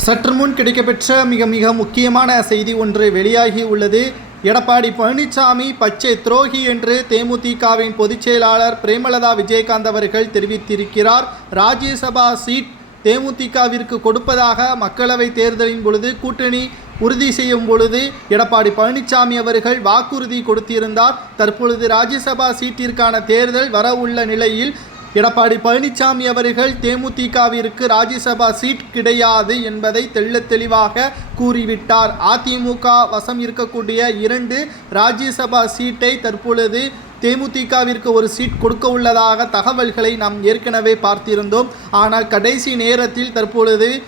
சற்று முன் கிடைக்கப்பெற்ற மிக மிக முக்கியமான செய்தி ஒன்று வெளியாகி உள்ளது. எடப்பாடி பழனிசாமி பச்சை துரோகி என்று தேமுதிகவின் பொதுச் செயலாளர் பிரேமலதா விஜயகாந்த் அவர்கள் தெரிவித்திருக்கிறார். ராஜ்யசபா சீட் தேமுதிகவிற்கு கொடுப்பதாக மக்களவை தேர்தலின் பொழுது கூட்டணி உறுதி செய்யும் பொழுது எடப்பாடி பழனிசாமி அவர்கள் வாக்குறுதி கொடுத்திருந்தார். தற்பொழுது ராஜ்யசபா சீட்டிற்கான தேர்தல் வரவுள்ள நிலையில் எடப்பாடி பழனிசாமி அவர்கள் தேமுதிகவிற்கு ராஜ்யசபா சீட் கிடையாது என்பதை தெள்ளத் தெளிவாக கூறிவிட்டார். அதிமுக வசம் இருக்கக்கூடிய இரண்டு ராஜ்யசபா சீட்டை தற்பொழுது தேமுதிகவிற்கு ஒரு சீட் கொடுக்க உள்ளதாக தகவல்களை நாம் ஏற்கனவே பார்த்திருந்தோம். ஆனால் கடைசி நேரத்தில் தற்பொழுது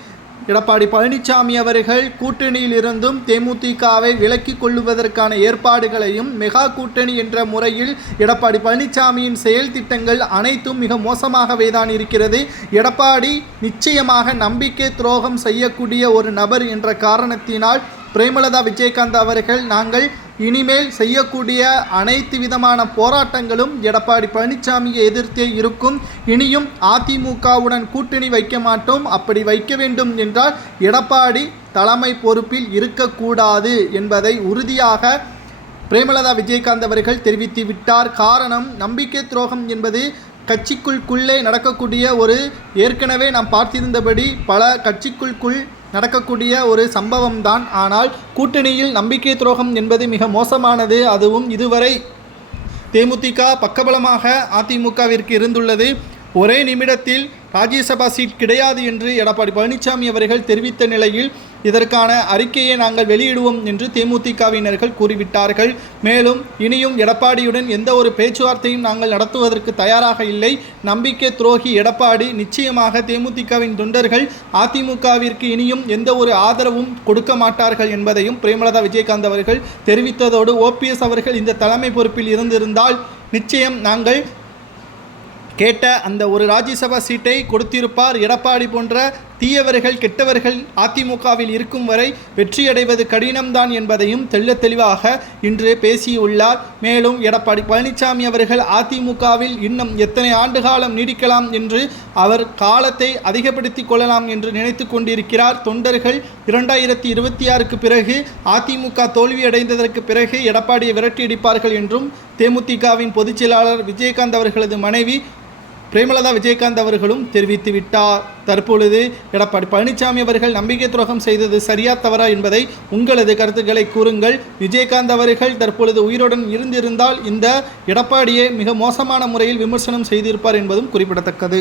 எடப்பாடி பழனிசாமி அவர்கள் கூட்டணியில் இருந்தும் தேமுதிகவை விலக்கிக் கொள்ளுவதற்கான ஏற்பாடுகளையும் மெகா கூட்டணி என்ற முறையில் எடப்பாடி பழனிசாமியின் செயல் திட்டங்கள் அனைத்தும் மிக மோசமாகவே தான் இருக்கிறது. எடப்பாடி நிச்சயமாக நம்பிக்கை துரோகம் செய்யக்கூடிய ஒரு நபர் என்ற காரணத்தினால் பிரேமலதா விஜயகாந்த் அவர்கள் நாங்கள் இனிமேல் செய்யக்கூடிய அனைத்து விதமான போராட்டங்களும் எடப்பாடி பழனிசாமியை எதிர்த்தே இருக்கும். இனியும் அதிமுகவுடன் கூட்டணி வைக்க மாட்டோம். அப்படி வைக்க வேண்டும் என்றால் எடப்பாடி தலைமை பொறுப்பில் இருக்கக்கூடாது என்பதை உறுதியாக பிரேமலதா விஜயகாந்த் அவர்கள் தெரிவித்து விட்டார். காரணம் நம்பிக்கை துரோகம் என்பது கட்சிக்குள்குள்ளே நடக்கக்கூடிய ஒரு ஏற்கனவே நாம் பார்த்திருந்தபடி பல கட்சிக்குள்குள் நடக்கக்கூடிய ஒரு சம்பவம் தான் ஆனால் கூட்டணியில் நம்பிக்கை துரோகம் என்பது மிக மோசமானது. அதுவும் இதுவரை. தேமுதிக பக்கபலமாக அதிமுகவிற்கு இருந்துள்ளது. ஒரே நிமிடத்தில் ராஜ்யசபா சீட் கிடையாது என்று எடப்பாடி பழனிசாமி அவர்கள் தெரிவித்த நிலையில் இதற்கான அறிக்கையை நாங்கள் வெளியிடுவோம் என்று தேமுதிகவினர்கள் கூறிவிட்டார்கள். மேலும் இனியும் எடப்பாடியுடன் எந்த ஒரு பேச்சுவார்த்தையும் நாங்கள் நடத்துவதற்கு தயாராக இல்லை. நம்பிக்கை துரோகி எடப்பாடி நிச்சயமாக தேமுதிகவின் தொண்டர்கள் அதிமுகவிற்கு இனியும் எந்த ஒரு ஆதரவும் கொடுக்க மாட்டார்கள் என்பதையும் பிரேமலதா விஜயகாந்த் அவர்கள் தெரிவித்ததோடு ஓபிஎஸ் அவர்கள் இந்த தலைமை பொறுப்பில் இருந்திருந்தால் நிச்சயம் நாங்கள் கேட்ட அந்த ஒரு ராஜ்யசபா சீட்டை கொடுத்திருப்பார் எடப்பாடி போன்ற தீயவர்கள் கெட்டவர்கள் அதிமுகவில் இருக்கும் வரை வெற்றியடைவது கடினம்தான் என்பதையும் தெள்ளத் தெளிவாக இன்று பேசியுள்ளார். மேலும் எடப்பாடி பழனிசாமி அவர்கள் அதிமுகவில் இன்னும் எத்தனை ஆண்டு காலம் நீடிக்கலாம் என்று அவர் காலத்தை அதிகப்படுத்தி கொள்ளலாம் என்று நினைத்து கொண்டிருக்கிறார். தொண்டர்கள் இரண்டாயிரத்தி இருபத்தி ஆறுக்கு பிறகு அதிமுக தோல்வியடைந்ததற்கு பிறகு எடப்பாடியை விரட்டியடிப்பார்கள் என்றும் தேமுதிகவின் பொதுச் செயலாளர் விஜயகாந்த் அவர்களது மனைவி பிரேமலதா விஜயகாந்த் அவர்களும் தெரிவித்து விட்டார். தற்பொழுது எடப்பாடி பழனிசாமி அவர்கள் நம்பிக்கை துரோகம் செய்தது சரியா தவறா என்பதை உங்களது கருத்துக்களை கூறுங்கள். விஜயகாந்த் அவர்கள் தற்பொழுது உயிருடன் இருந்திருந்தால் இந்த எடப்பாடியை மிக மோசமான முறையில் விமர்சனம் செய்திருப்பார் என்பதும் குறிப்பிடத்தக்கது.